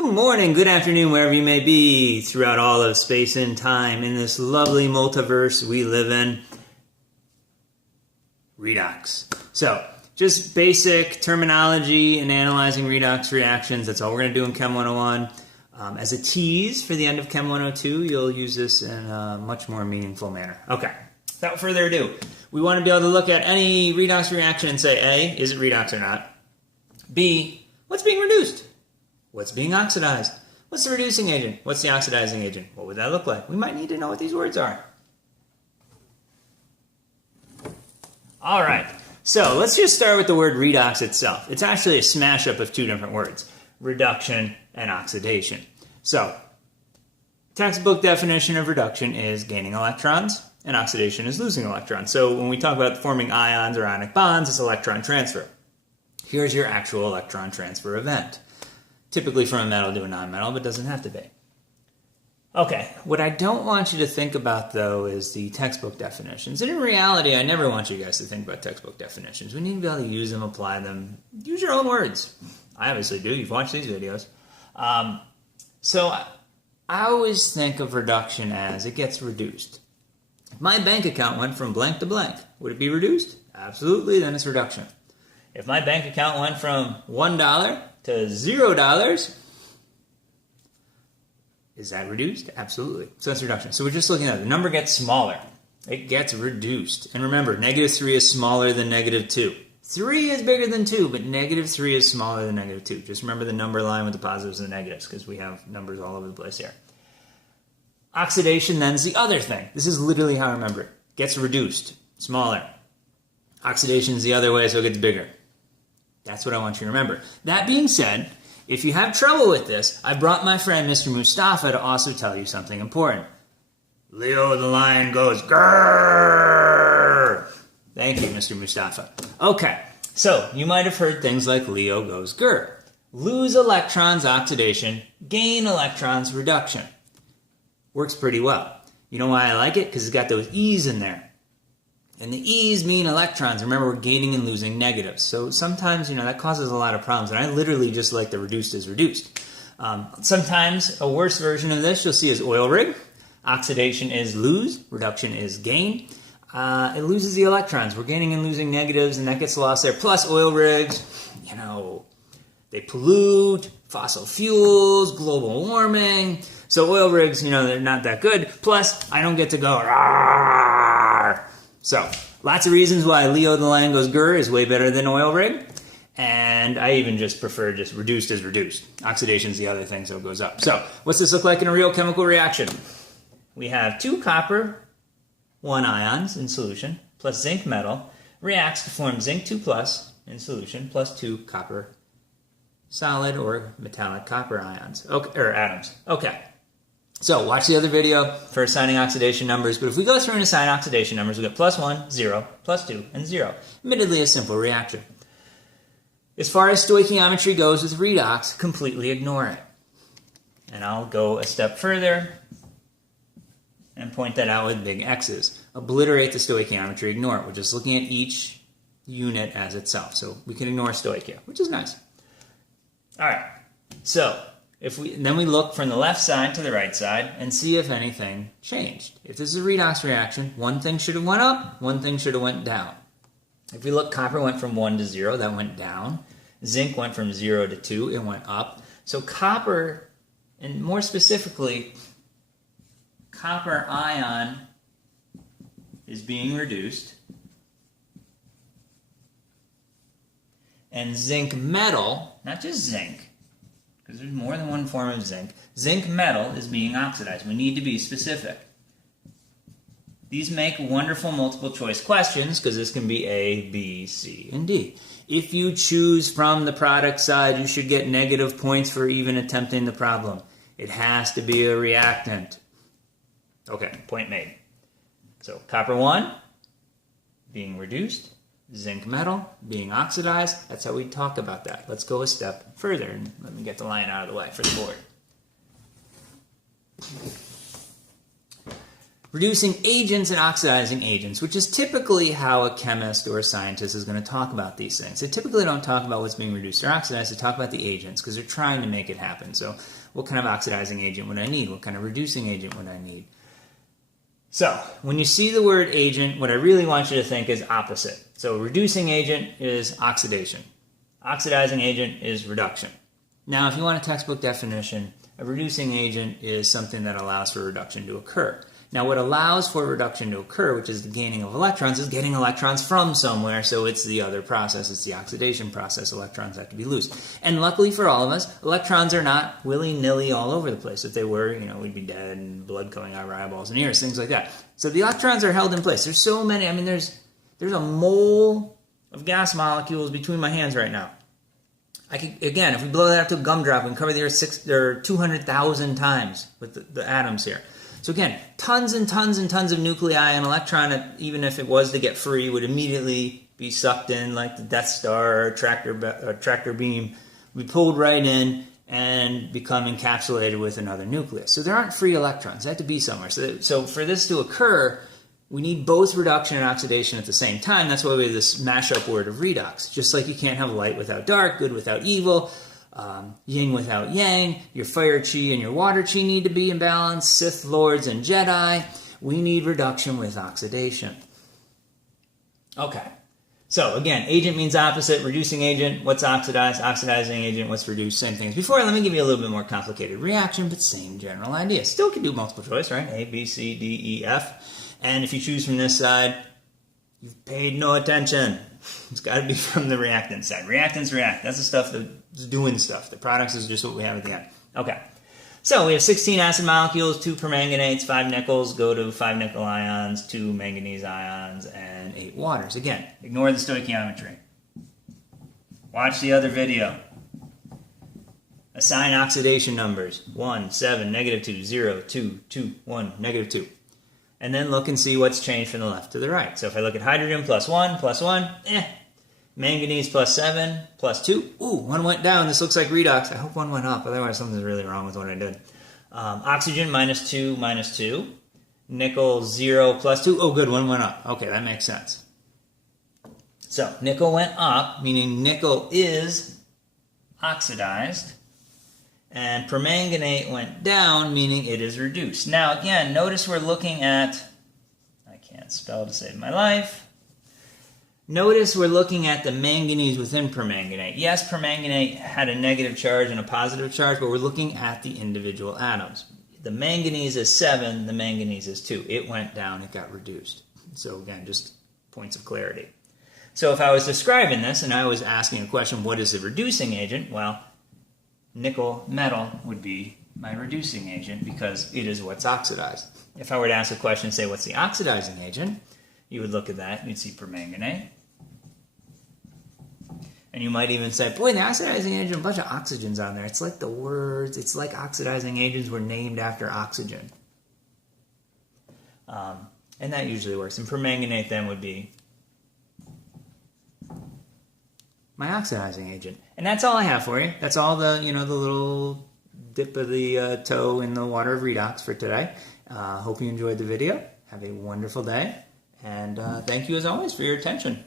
Good morning, good afternoon, wherever you may be throughout all of space and time in this lovely multiverse we live in. Redox. So, just basic terminology and analyzing redox reactions. That's all we're going to do in Chem 101. As a tease for the end of Chem 102, you'll use this in a much more meaningful manner. Okay, without further ado, we want to be able to look at any redox reaction and say, A, is it redox or not? B, what's being reduced? What's being oxidized? What's the reducing agent? What's the oxidizing agent? What would that look like? We might need to know what these words are. All right, so let's just start with the word redox itself. It's actually a smash-up of two different words, reduction and oxidation. So, textbook definition of reduction is gaining electrons, and oxidation is losing electrons. So when we talk about forming ions or ionic bonds, it's electron transfer. Here's your actual electron transfer event. Typically from a metal to a nonmetal, but doesn't have to be. Okay, what I don't want you to think about, though, is the textbook definitions. And in reality, I never want you guys to think about textbook definitions. We need to be able to use them, apply them, use your own words. I obviously do. You've watched these videos. So I always think of reduction as it gets reduced. If my bank account went from blank to blank, would it be reduced? Absolutely, then it's reduction. If my bank account went from $1 to $0, is that reduced? Absolutely. So that's reduction. So we're just looking at it. The number gets smaller. It gets reduced. And remember, -3 is smaller than -2. 3 is bigger than 2, but -3 is smaller than -2. Just remember the number line with the positives and the negatives, because we have numbers all over the place here. Oxidation then is the other thing. This is literally how I remember it. Gets reduced, smaller. Oxidation is the other way, so it gets bigger. That's what I want you to remember. That being said, if you have trouble with this, I brought my friend Mr. Mustafa to also tell you something important. Leo the lion goes grrrr. Thank you, Mr. Mustafa. Okay, so you might have heard things like Leo goes grrr. Lose electrons, oxidation. Gain electrons, reduction. Works pretty well. You know why I like it? Because it's got those E's in there. And the E's mean electrons. Remember, we're gaining and losing negatives. So sometimes, that causes a lot of problems. And I literally just like the reduced is reduced. Sometimes a worse version of this you'll see is oil rig. Oxidation is lose. Reduction is gain. It loses the electrons. We're gaining and losing negatives, and that gets lost there. Plus oil rigs, they pollute, fossil fuels, global warming. So oil rigs, they're not that good. Plus, I don't get to go rawr. So, lots of reasons why Leo the lion goes grr is way better than oil rig. And I even just prefer just reduced as reduced. Oxidation's the other thing, so it goes up. So, what's this look like in a real chemical reaction? We have 2 copper 1 ions in solution, plus zinc metal, reacts to form zinc 2+ in solution, plus 2 copper solid or metallic copper ions, or atoms. Okay. So, watch the other video for assigning oxidation numbers, but if we go through and assign oxidation numbers, we get +1, 0, +2, and 0. Admittedly, a simple reaction. As far as stoichiometry goes with redox, completely ignore it. And I'll go a step further and point that out with big X's. Obliterate the stoichiometry, ignore it. We're just looking at each unit as itself. So, we can ignore stoichia, which is nice. All right, so then we look from the left side to the right side and see if anything changed. If this is a redox reaction, one thing should have went up, one thing should have went down. If we look, copper went from 1 to 0, that went down. Zinc went from 0 to 2, it went up. So copper, and more specifically, copper ion is being reduced. And zinc metal, not just zinc, because there's more than one form of zinc. Zinc metal is being oxidized. We need to be specific. These make wonderful multiple choice questions because this can be A, B, C, and D. If you choose from the product side, you should get negative points for even attempting the problem. It has to be a reactant. Okay, point made. So copper 1 being reduced. Zinc metal being oxidized. That's how we talk about that. Let's go a step further and let me get the line out of the way for the board. reducing agents and oxidizing agents, which is typically how a chemist or a scientist is going to talk about these things. They typically don't talk about what's being reduced or oxidized, they talk about the agents because they're trying to make it happen. So what kind of oxidizing agent would I need? What kind of reducing agent would I need? So when you see the word agent, what I really want you to think is opposite. So a reducing agent is oxidation. Oxidizing agent is reduction. Now, if you want a textbook definition, a reducing agent is something that allows for reduction to occur. Now, what allows for reduction to occur, which is the gaining of electrons, is getting electrons from somewhere, so it's the other process. It's the oxidation process. Electrons have to be loose. And luckily for all of us, electrons are not willy-nilly all over the place. If they were, we'd be dead and blood coming out of our eyeballs and ears, things like that. So the electrons are held in place. There's so many. I mean, there's a mole of gas molecules between my hands right now. Again, if we blow that up to a gumdrop, we can cover the Earth 200,000 times with the atoms here. So again, tons and tons and tons of nuclei. An electron, even if it was to get free, would immediately be sucked in like the Death Star or tractor beam, be pulled right in and become encapsulated with another nucleus. So there aren't free electrons. They have to be somewhere. So for this to occur, we need both reduction and oxidation at the same time. That's why we have this mashup word of redox. Just like you can't have light without dark, good without evil, yin without yang, your fire chi and your water chi need to be in balance, Sith Lords and Jedi. We need reduction with oxidation. Okay, so again, agent means opposite, reducing agent, what's oxidized, oxidizing agent, what's reduced, same things. Before, let me give you a little bit more complicated reaction, but same general idea. Still can do multiple choice, right? A, B, C, D, E, F. And if you choose from this side, you've paid no attention. It's got to be from the reactant side. Reactants react. That's the stuff that's doing stuff. The products is just what we have at the end. Okay. So we have 16 acid molecules, 2 permanganates, 5 nickels, go to 5 nickel ions, 2 manganese ions, and 8 waters. Again, ignore the stoichiometry. Watch the other video. Assign oxidation numbers. 1, 7, -2, 0, 2, 2, 1, -2. And then look and see what's changed from the left to the right. So if I look at hydrogen +1, +1, manganese +7, +2. Ooh, 1 went down. This looks like redox. I hope 1 went up. Otherwise, something's really wrong with what I did. Oxygen -2, -2. Nickel 0, +2. Oh, good. 1 went up. Okay, that makes sense. So nickel went up, meaning nickel is oxidized. And permanganate went down, meaning it is reduced. Now, again, notice we're looking at, I can't spell to save my life. Notice we're looking at the manganese within permanganate. Yes, permanganate had a negative charge and a positive charge, but we're looking at the individual atoms. The manganese is 7, the manganese is 2. It went down, it got reduced. So again, just points of clarity. So if I was describing this and I was asking a question, what is the reducing agent? Well, nickel metal would be my reducing agent because it is what's oxidized. If I were to ask a question, say, what's the oxidizing agent? You would look at that and you'd see permanganate. And you might even say, boy, the oxidizing agent, a bunch of oxygens on there. It's like the words, it's like oxidizing agents were named after oxygen. And that usually works. And permanganate then would be my oxidizing agent. And that's all I have for you. That's all the, the little dip of the toe in the water of redox for today. Hope you enjoyed the video. Have a wonderful day. And thank you as always for your attention.